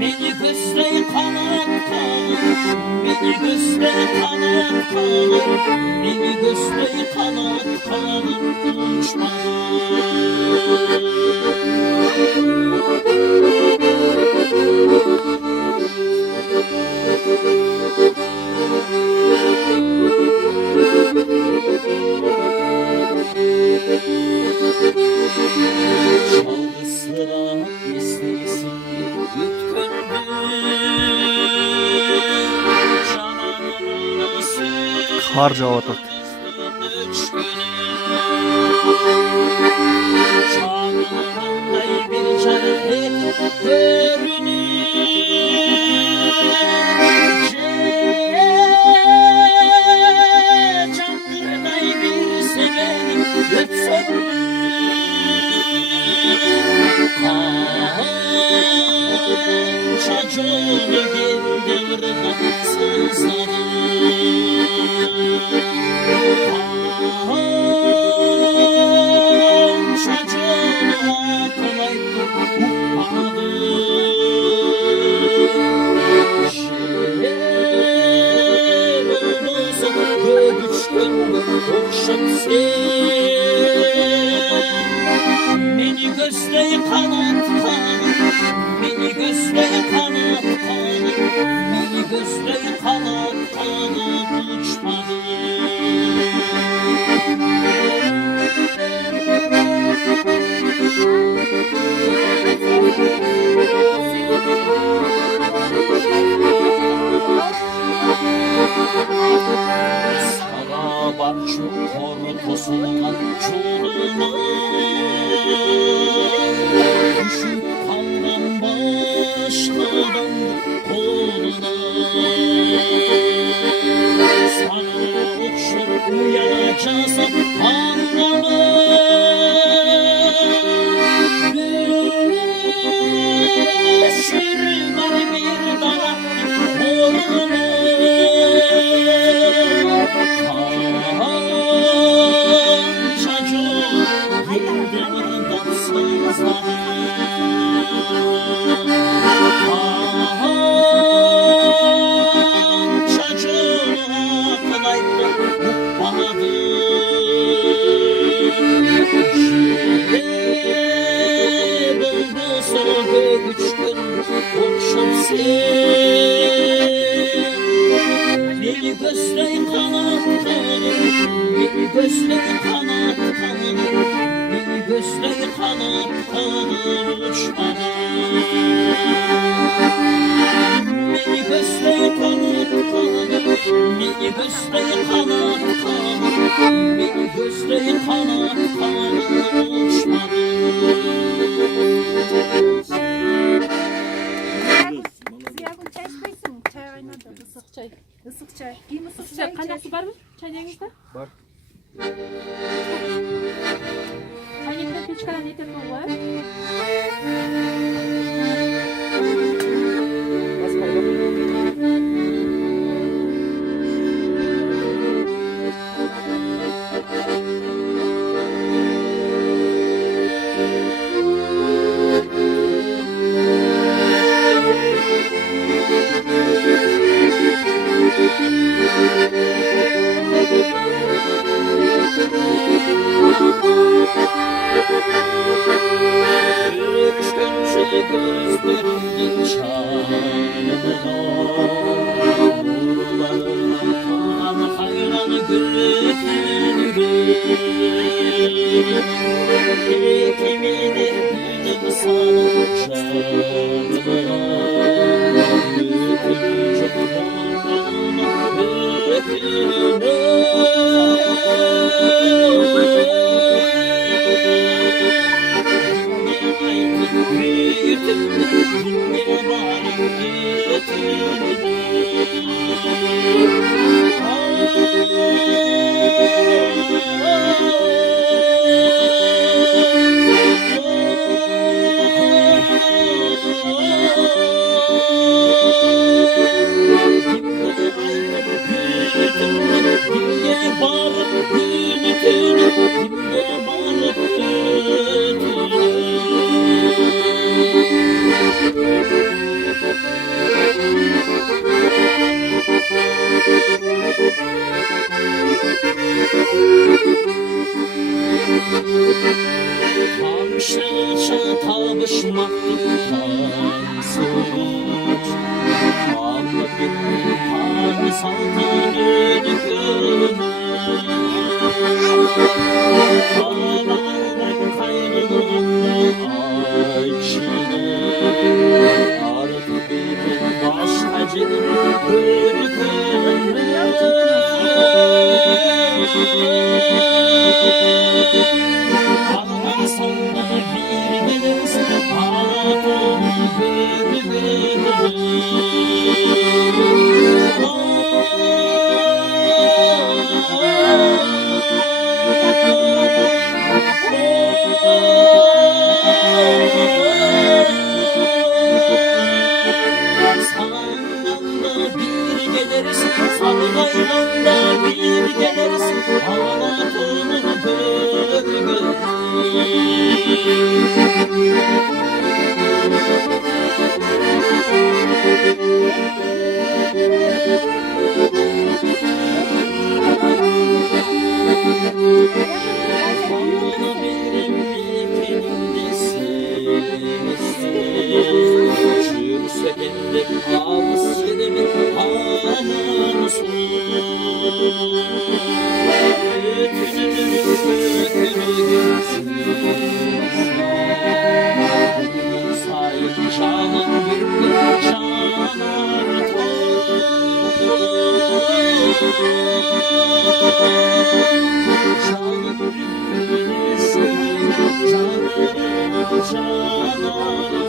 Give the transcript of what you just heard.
Beni gözle kanat kanat, beni gözle kanat kanat, beni gözle kanat kanat uçma. Çaldı sıra istesin ütkündü cananın nasıl Kar javadı. Çağrılanday bir cennet görünür Candırday bir sevenim ötsün Çacolu gindirda sızladı Çacolu aklayıp upadı Şevuluzu göğüçtün okşap Beni gözle kanat kanat, beni gözle kanat kanat, beni gözle kanat kanat uçmadı. Sana barçuk korkusundan çulma Düşüp kalmam başkadan koluna Sana okşup uyanacağım anlamı Düşürmem bir dala boynuna Beni gözle kanat kanat, beni gözle kanat kanat, beni gözle kanat kanat uçmadı. Beni gözle kanat kanat, beni gözle kanat kanat, beni gözle kanat kanat uçmadı. Ziyagun çay içmeysin. Çay aynadı. Isık çay. Isık çay. İyi mi ısık çay? Kaynak su var mı çaylarınızda? Var. Çaylıkta peçkadan yeterli var. Görüşünce gözlerimden çağırdı Nurlarına kalan hayran gülünür Ekimini günüm sana çağırdı Öpünce kollarına Kimde bağlı alışmaktır tansız. Ağla gittim tanrı saltanını görmez. Ağlarım kayrılığında açını. Artık bir baş tacını bırakırım. Ağlarsan da bir gelirsin, ağlatın Sarılaydan bir gelirsin, ağlatın Canım